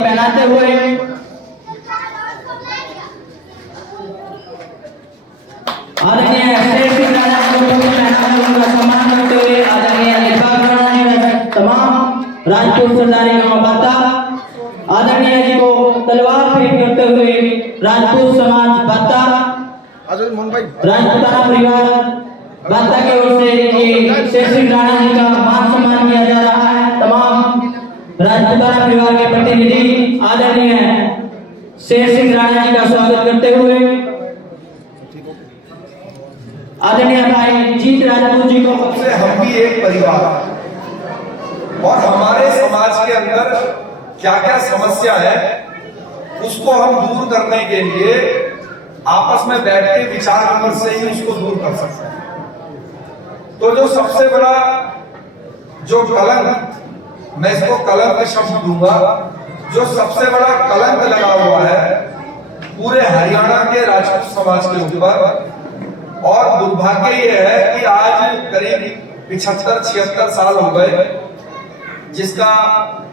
पहनाते हुए आदरणीय स्टेट के राजा को पहनाते उनका सम्मान करते हुए आदरणीय लेखपाल तमाम राजपूत सरदारी गांवबाता आदरणीय जी को तलवार भेंट करते हुए राजपूत समाज बाता राजपूताना परिवार बाता की ओर से ये शेर सिंह राणा जी का मान सम्मान किया जा रहा है। तमाम राजपूताना परिवार के प्रतिनिधि आदरणीय शेर सिंह राणा जी का स्वागत करते हुए आदरणीय भाई जीत राजपूत जी को से हम भी एक परिवार और हमारे समाज के अंदर क्या क्या समस्या है उसको हम दूर करने के लिए आपस में बैठ के विचार विमर्श से ही उसको दूर कर सकते हैं। तो जो सबसे बड़ा जो कलंक, मैं इसको कलंक शब्द दूंगा, जो सबसे बड़ा कलंक लगा हुआ है पूरे हरियाणा के राजपूत समाज के ऊपर, और दुर्भाग्य ये है कि आज करीब 75-76 साल हो गए, जिसका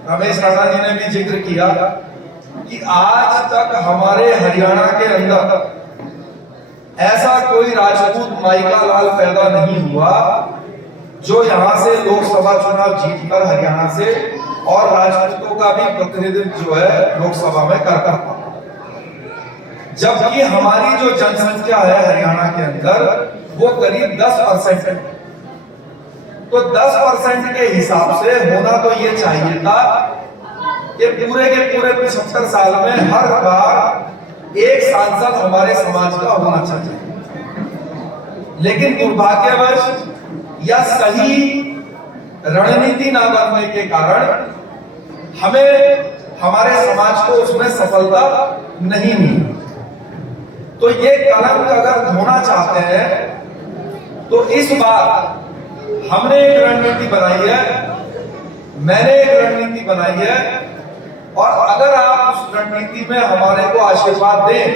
रमेश राणा जी ने भी जिक्र किया कि आज तक हमारे हरियाणा के अंदर ऐसा कोई राजपूत माइका लाल पैदा नहीं हुआ जो यहां से लोकसभा चुनाव जीतकर हरियाणा से और राजपूतों का भी प्रतिनिधित्व जो है लोकसभा में कर पाता। जबकि हमारी जो जनसंख्या है हरियाणा के अंदर वो करीब 10% है। तो 10% के हिसाब से होना तो ये चाहिए था कि पूरे के पूरे 75 साल में हर बार एक सांसद हमारे समाज का होना चाहिए, लेकिन दुर्भाग्यवश या सही रणनीति ना बनने के कारण हमें हमारे समाज को उसमें सफलता नहीं मिली। तो ये कलंक अगर धोना चाहते हैं तो इस बार हमने एक रणनीति बनाई है, मैंने एक रणनीति बनाई है, और अगर आप उस रणनीति में हमारे को आशीर्वाद दें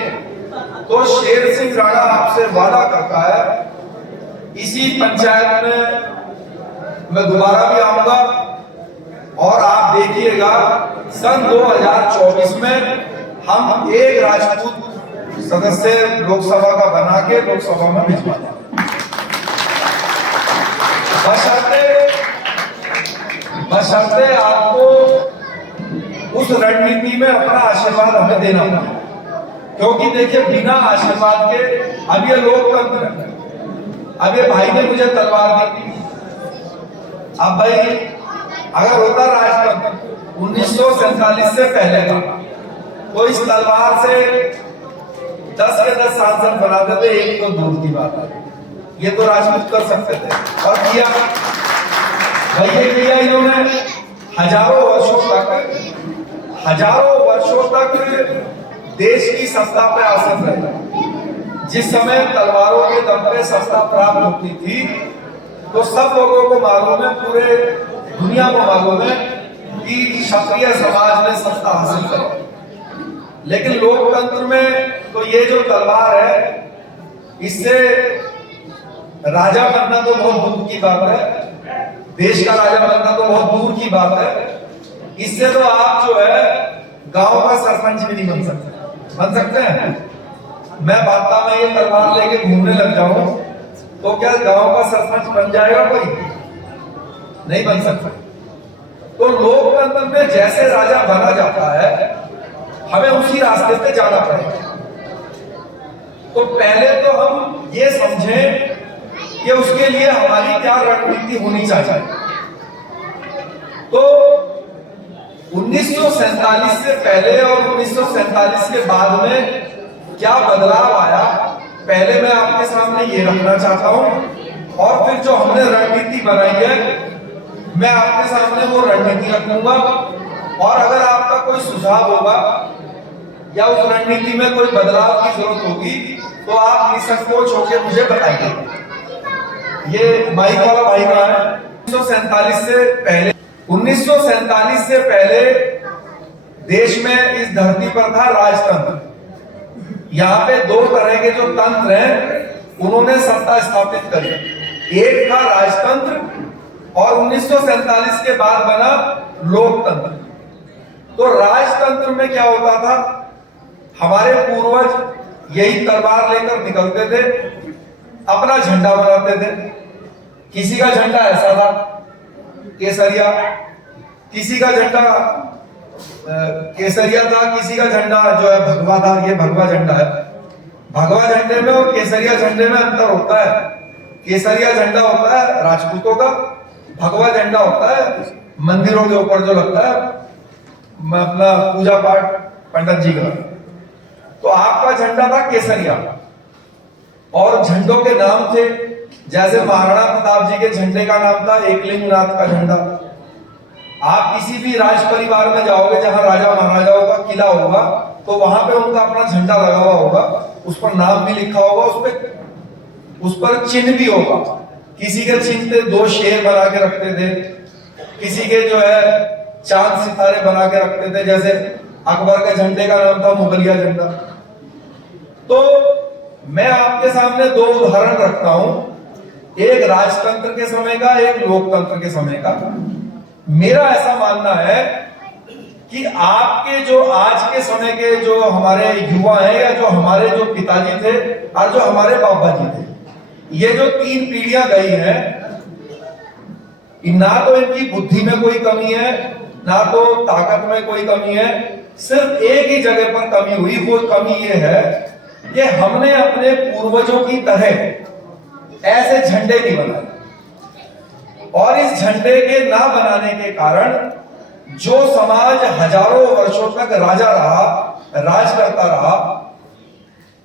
तो शेर सिंह राणा आपसे वादा करता है इसी पंचायत में मैं दोबारा भी आऊंगा और आप देखिएगा सन 2024 में हम एक राजपूत सदस्य लोकसभा का बना के लोकसभा में भिजवा दें। बशर्ते आपको उस रणनीति में अपना आशीर्वाद हमें देना होगा, क्योंकि देखिए बिना आशीर्वाद के अब ये लोकतंत्र है। अब ये भाई ने मुझे तलवार दी, अब भाई अगर होता राजतंत्र 1947 से पहले का तो इस तलवार से 10 के 10 सांसद बनाते थे, एक तो दूर की बात है, ये तो राजपूत कर सकते थे और किया इन्होंने। हजारों वर्षों तक देश की सत्ता पे आसन रहे। जिस समय तलवारों के दम पे सत्ता प्राप्त होती थी तो सब लोगों को मालूम है, पूरे दुनिया को मालूम है कि क्षत्रिय समाज ने सत्ता हासिल की। लेकिन लोकतंत्र में तो ये जो तलवार है इससे राजा बनना तो बहुत दूर की बात है, देश का राजा बनना तो बहुत दूर की बात है। इससे तो आप जो है गांव का सरपंच भी नहीं बन सकते हैं। मैं बाता में ये तलवार लेके घूमने लग जाऊं तो क्या गांव का सरपंच बन जाएगा? कोई नहीं बन सकता। तो लोकतंत्र में जैसे राजा बना जाता है हमें उसी रास्ते पे जाना पड़ेगा। तो पहले तो हम ये समझें कि उसके लिए हमारी क्या रणनीति होनी चाहिए। तो 1947 से पहले और 1947 के बाद में क्या बदलाव आया, पहले मैं आपके सामने ये रखना चाहता हूं, और फिर जो हमने रणनीति बनाई है मैं आपके सामने वो रणनीति रखूंगा। और अगर आपका कोई सुझाव होगा या उस रणनीति में कोई बदलाव की जरूरत होगी तो आप निसंकोच होकर मुझे बताइए। ये माइक वाला भाई कहाँ है? 1947 से पहले देश में इस धरती पर था राजतंत्र। यहाँ पे दो तरह के जो तंत्र हैं उन्होंने सत्ता स्थापित करी। एक था राजतंत्र और 1947 के बाद बना लोकतंत्र। तो राजतंत्र में क्या होता था, हमारे पूर्वज यही तलवार लेकर निकलते थे, अपना झंडा बनाते थे। किसी का झंडा ऐसा था केसरिया, किसी का झंडा केसरिया था, किसी का झंडा जो है भगवा था। ये भगवा झंडा है। भगवा झंडे में और केसरिया झंडे में अंतर होता है। केसरिया झंडा होता है राजपूतों का, भगवा झंडा होता है मंदिरों के ऊपर जो लगता है अपना पूजा पाठ पंडित जी का। तो आपका झंडा था केसरिया और झंडों के नाम थे, जैसे महाराणा प्रताप जी के झंडे का नाम था एकलिंगनाथ का झंडा। आप किसी भी राज परिवार में जाओगे जहां राजा महाराजाओं का किला होगा तो वहां पे उनका अपना झंडा लगा हुआ होगा, उस पर नाम भी लिखा होगा, उस पर चिन्ह भी होगा। किसी के चिन्ह थे दो शेर बना के रखते थे, किसी के जो है चांद सितारे बना के रखते थे, जैसे अकबर के झंडे का नाम था मुगलिया झंडा। तो मैं आपके सामने दो उदाहरण रखता हूं, एक राजतंत्र के समय का, एक लोकतंत्र के समय का। मेरा ऐसा मानना है कि आपके जो आज के समय के जो हमारे युवा हैं या जो हमारे जो पिताजी थे और जो हमारे बाबा जी थे, ये जो तीन पीढ़ियां गई हैं, ना तो इनकी बुद्धि में कोई कमी है, ना तो ताकत में कोई कमी है, सिर्फ एक ही जगह पर कमी हुई। वो कमी ये है कि हमने अपने पूर्वजों की तरह ऐसे झंडे नहीं बनाए, और इस झंडे के ना बनाने के कारण जो समाज हजारों वर्षों तक राजा रहा, राज करता रहा,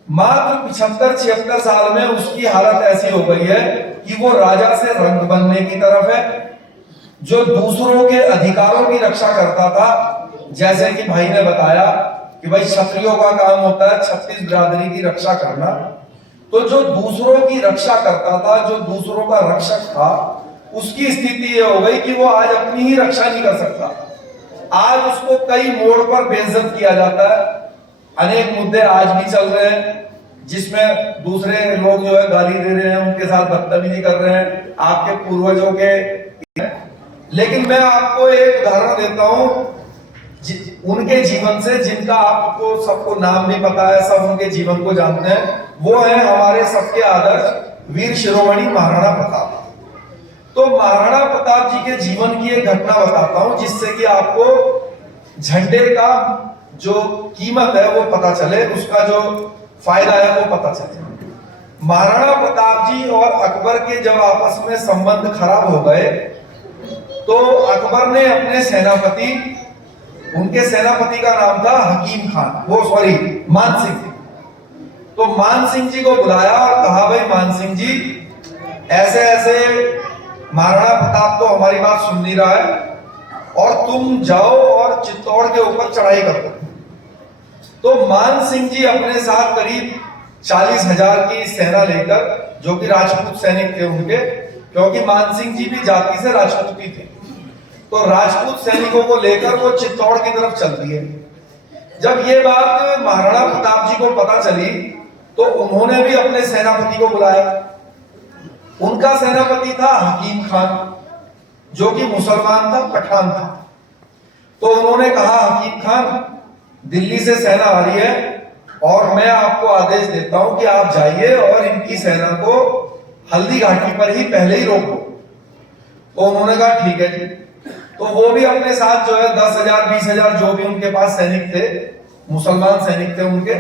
मात्र 75-76 साल में उसकी हालत ऐसी हो गई है कि वो राजा से रंग बनने की तरफ है। जो दूसरों के अधिकारों की रक्षा करता था, जैसे कि भाई ने बताया कि भाई क्षत्रियों का काम होता है 36 बिरादरी की रक्षा करना, तो जो दूसरों की रक्षा करता था, जो दूसरों का रक्षक था, उसकी स्थिति ये हो गई कि वो आज अपनी ही रक्षा नहीं कर सकता। आज उसको कई मोड़ पर बेइज्जत किया जाता है। अनेक मुद्दे आज भी चल रहे हैं जिसमें दूसरे लोग जो है गाली दे रहे हैं, उनके साथ बदतमीजी कर रहे हैं, आपके पूर्वजों के। लेकिन मैं आपको एक उदाहरण देता हूं उनके जीवन से, जिनका आपको सबको नाम भी पता है, सब उनके जीवन को जानते हैं। वो है हमारे सबके आदर्श वीर शिरोमणि महाराणा प्रताप। तो महाराणा प्रताप जी के जीवन की एक घटना बताता हूं जिससे कि आपको झंडे का जो कीमत है वो पता चले, उसका जो फायदा है वो पता चले। महाराणा प्रताप जी और अकबर के जब आपस में संबंध खराब हो गए तो अकबर ने अपने सेनापति, उनके सेनापति का नाम था हकीम खान, मान सिंह। तो मान सिंह जी को बुलाया और कहा, भाई मान सिंह जी, ऐसे ऐसे महाराणा प्रताप तो हमारी बात सुन नहीं रहा है और तुम जाओ और चित्तौड़ के ऊपर चढ़ाई करो। तो मान सिंह जी अपने साथ करीब 40,000 की सेना लेकर, जो कि राजपूत सैनिक थे उनके, क्योंकि मान सिंह जी भी जाति से राजपूती थे, तो राजपूत सैनिकों को लेकर वो चित्तौड़ की तरफ चल दिए। जब ये बात महाराणा प्रताप जी को पता चली तो उन्होंने भी अपने सेनापति को बुलाया। उनका सेनापति था हकीम खान, जो कि मुसलमान था, पठान था। तो उन्होंने कहा, हकीम खान, दिल्ली से सेना आ रही है और मैं आपको आदेश देता हूं कि आप जाइए और इनकी सेना को हल्दी घाटी पर ही पहले ही रोक दो। तो उन्होंने कहा, ठीक है जी। तो वो भी अपने साथ जो है 10,000 20,000 जो भी उनके पास सैनिक थे, मुसलमान सैनिक थे उनके,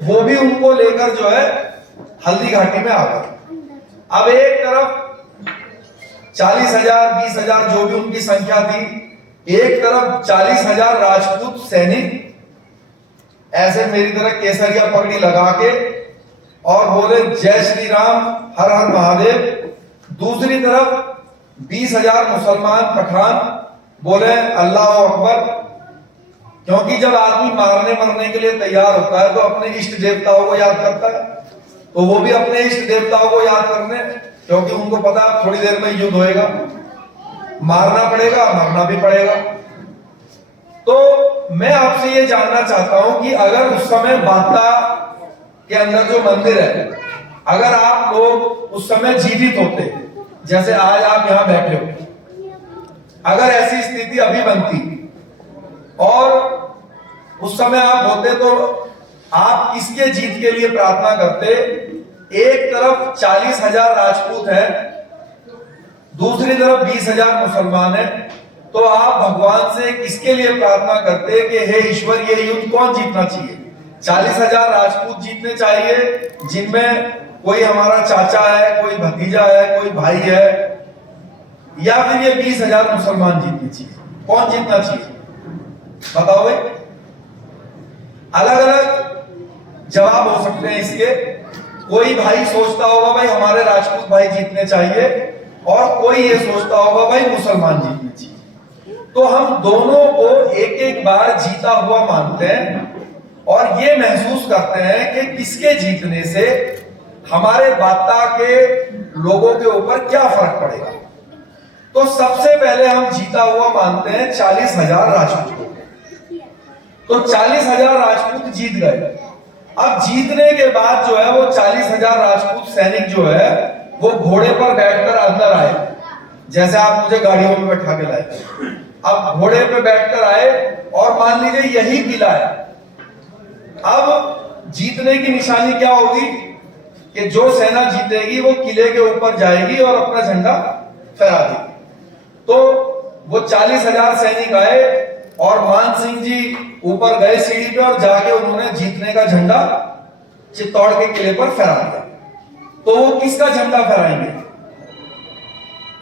वो भी उनको लेकर जो है हल्दी घाटी में आ गए। अब एक तरफ 40,000 20,000 जो भी उनकी संख्या थी, एक तरफ 40,000 राजपूत सैनिक ऐसे मेरी तरह केसरिया पगड़ी लगा के और बोले जय श्री राम हर हर महादेव, दूसरी तरफ 20,000 मुसलमान पठान बोले अल्लाह अकबर। क्योंकि जब आदमी मारने मरने के लिए तैयार होता है तो अपने इष्ट देवताओं को याद करता है, तो वो भी अपने इष्ट देवताओं को याद करने, क्योंकि उनको पता है थोड़ी देर में युद्ध होएगा, मारना पड़ेगा, मरना भी पड़ेगा। तो मैं आपसे ये जानना चाहता हूं कि अगर उस समय बाता के अंदर जो मंदिर है, अगर आप लोग उस समय जीवित होते, जैसे आज आप यहां बैठे हो, अगर ऐसी स्थिति अभी बनती और उस समय आप होते तो आप किसके जीत के लिए प्रार्थना करते? एक तरफ 40,000 राजपूत है, दूसरी तरफ 20,000 मुसलमान है, तो आप भगवान से किसके लिए प्रार्थना करते कि हे ईश्वर ये युद्ध कौन जीतना चाहिए? 40,000 राजपूत जीतने चाहिए जिनमें कोई हमारा चाचा है, कोई भतीजा है, कोई भाई है, या फिर ये 20,000 मुसलमान जीतने चाहिए? कौन जीतना चाहिए बताओ भाई। अलग अलग जवाब हो सकते हैं इसके। कोई भाई सोचता होगा भाई हमारे राजपूत भाई जीतने चाहिए, और कोई ये सोचता होगा भाई मुसलमान जीतने चाहिए। तो हम दोनों को एक एक बार जीता हुआ मानते हैं और ये महसूस करते हैं कि किसके जीतने से हमारे बाता के लोगों के ऊपर क्या फर्क पड़ेगा। तो सबसे पहले हम जीता हुआ मानते हैं 40,000 राजपूत। तो 40,000 राजपूत जीत गए। अब जीतने के बाद जो है वो 40,000 राजपूत सैनिक जो है वो घोड़े पर बैठकर अंदर आए, जैसे आप मुझे गाड़ियों में बैठा के लाए। अब घोड़े पे बैठकर आए और मान लीजिए यही किला है। अब जीतने की निशानी क्या होगी कि जो सेना जीतेगी वो किले के ऊपर जाएगी और अपना झंडा फहरा देगी। तो वो 40,000 सैनिक आए और मान सिंह जी ऊपर गए सीढ़ी पे और जाके उन्होंने जीतने का झंडा चित्तौड़ के किले पर फहरा दिया। तो वो किसका झंडा फहराएंगे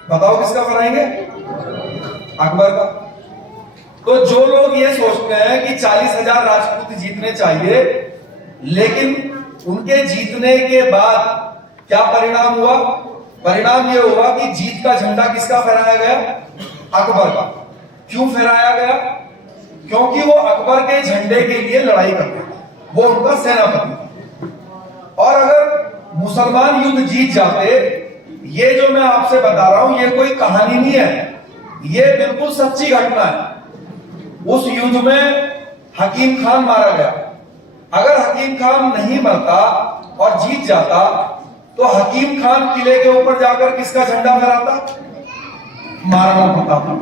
बताओ? किसका फहराएंगे? अकबर का। तो जो लोग ये सोचते हैं कि 40,000 राजपूत जीतने चाहिए, लेकिन उनके जीतने के बाद क्या परिणाम हुआ? परिणाम ये हुआ कि जीत का झंडा किसका फहराया गया? अकबर का। क्यों फहराया गया? क्योंकि वो अकबर के झंडे के लिए लड़ाई करते थे, वो उनका सेनापति था। और अगर मुसलमान युद्ध जीत जाते, ये जो मैं आपसे बता रहा हूं ये कोई कहानी नहीं है, ये बिल्कुल सच्ची घटना है। उस युद्ध में हकीम खान मारा गया। अगर हकीम खान नहीं मरता और जीत जाता तो हकीम खान किले के ऊपर जाकर किसका झंडा फहराता? मारना पड़ता था।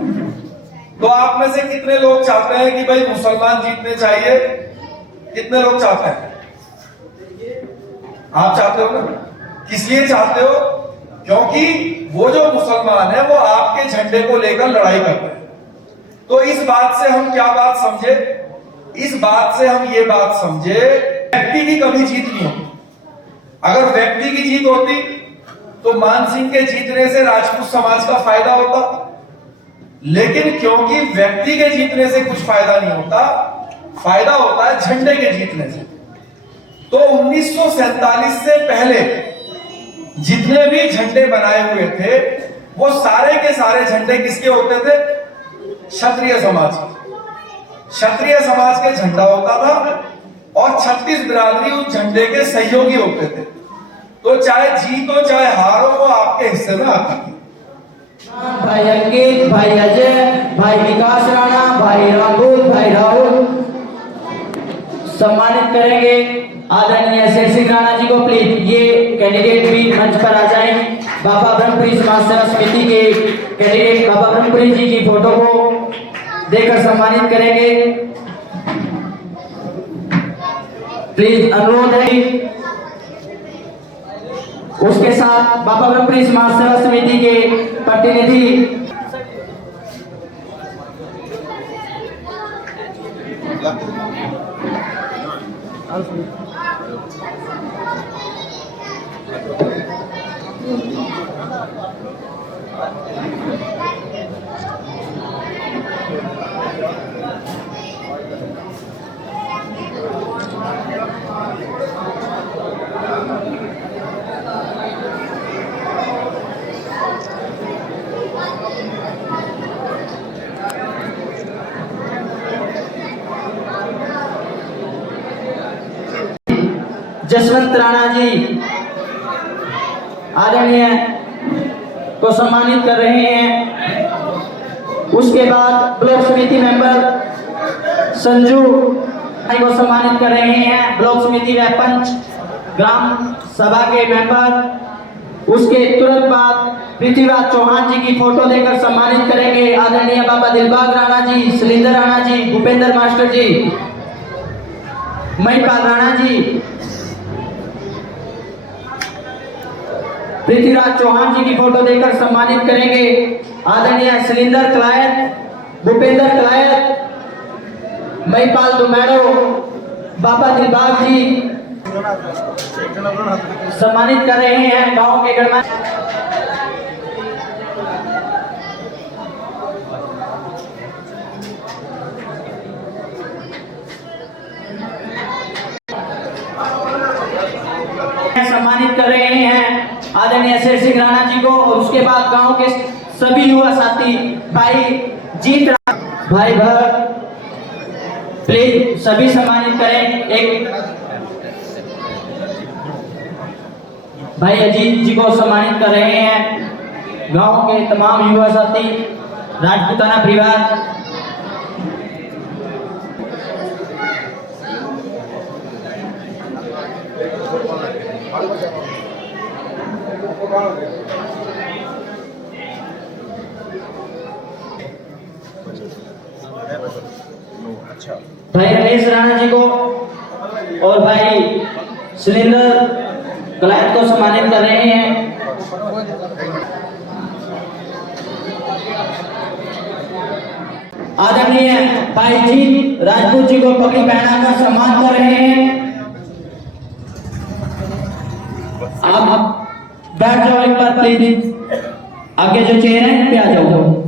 तो आप में से कितने लोग चाहते हैं कि भाई मुसलमान जीतने चाहिए? कितने लोग चाहते हैं? आप चाहते हो ना? किस लिए चाहते हो? क्योंकि वो जो मुसलमान है वो आपके झंडे को लेकर लड़ाई करते हैं। तो इस बात से हम क्या बात समझे? इस बात से हम ये बात समझे व्यक्ति की कभी जीत नहीं होती। अगर व्यक्ति की जीत होती तो मान सिंह के जीतने से राजपूत समाज का फायदा होता, लेकिन क्योंकि व्यक्ति के जीतने से कुछ फायदा नहीं होता, फायदा होता है झंडे के जीतने से। तो 1947 से पहले जितने भी झंडे बनाए हुए थे वो सारे के सारे झंडे किसके होते थे? क्षत्रिय समाज के। क्षत्रिय समाज के झंडा होता था और 36 बिरादरी उस झंडे के सहयोगी होते थे। तो चाहे जीतो चाहे हारो वो आपके हिस्से में आती थी। भाई अंकित, भाई अजय, भाई विकास राणा, भाई राहुल, भाई राहुल सम्मानित करेंगे आदरणीय शेर सिंह राणा जी को। प्लीज ये कैंडिडेट भी मंच पर आ जाएं। बाबा ब्रह्मपुरी समाज सेवा समिति के कैंडिडेट बाबा ब्रह्मपुरी जी की फोटो को देकर सम्मानित करेंगे। प्लीज अनुरोध है। उसके साथ बाबा ब्रह्मपुरी समाज सेवा समिति के प्रतिनिधि जसवंत राणा जी आदरणीय को सम्मानित कर रहे हैं। उसके बाद ब्लॉक समिति मेंबर संजू को सम्मानित कर रहे हैं, ब्लॉक समिति व पंच ग्राम सभा के मेंबर। उसके तुरंत बाद पृथ्वीराज चौहान जी की फोटो देकर सम्मानित करेंगे आदरणीय बाबा दिलबाग राणा जी, शैलेंद्र राणा जी, भूपेंद्र मास्टर जी, महिपाल राणा जी। पृथ्वीराज चौहान जी की फोटो देकर सम्मानित करेंगे आदरणीय शैलेंद्र कलायत, भूपेंद्र कलायत, महिपाल दुमेड़ो, बाबा दिलबाग जी सम्मानित कर रहे हैं गांव के गणमान्य। सम्मानित कर रहे हैं आदरणीय शेर सिंह राणा जी को। और उसके बाद गांव के सभी युवा साथी भाई जीत भाई भर प्लीज सभी सम्मानित करें। एक भाई अजीत जी को सम्मानित कर रहे हैं गांव के तमाम युवा साथी, राजपूताना परिवार। भाई रमेश राणा जी को और भाई शैलेंद्र कलायत को सम्मानित कर रहे हैं। आदरणीय भाई जी राजपूत जी को पगड़ी पहनाकर सम्मान कर रहे हैं। आप बैठ जाओ एक बार प्लीज, आगे जो चेयर है पे आ जाओ।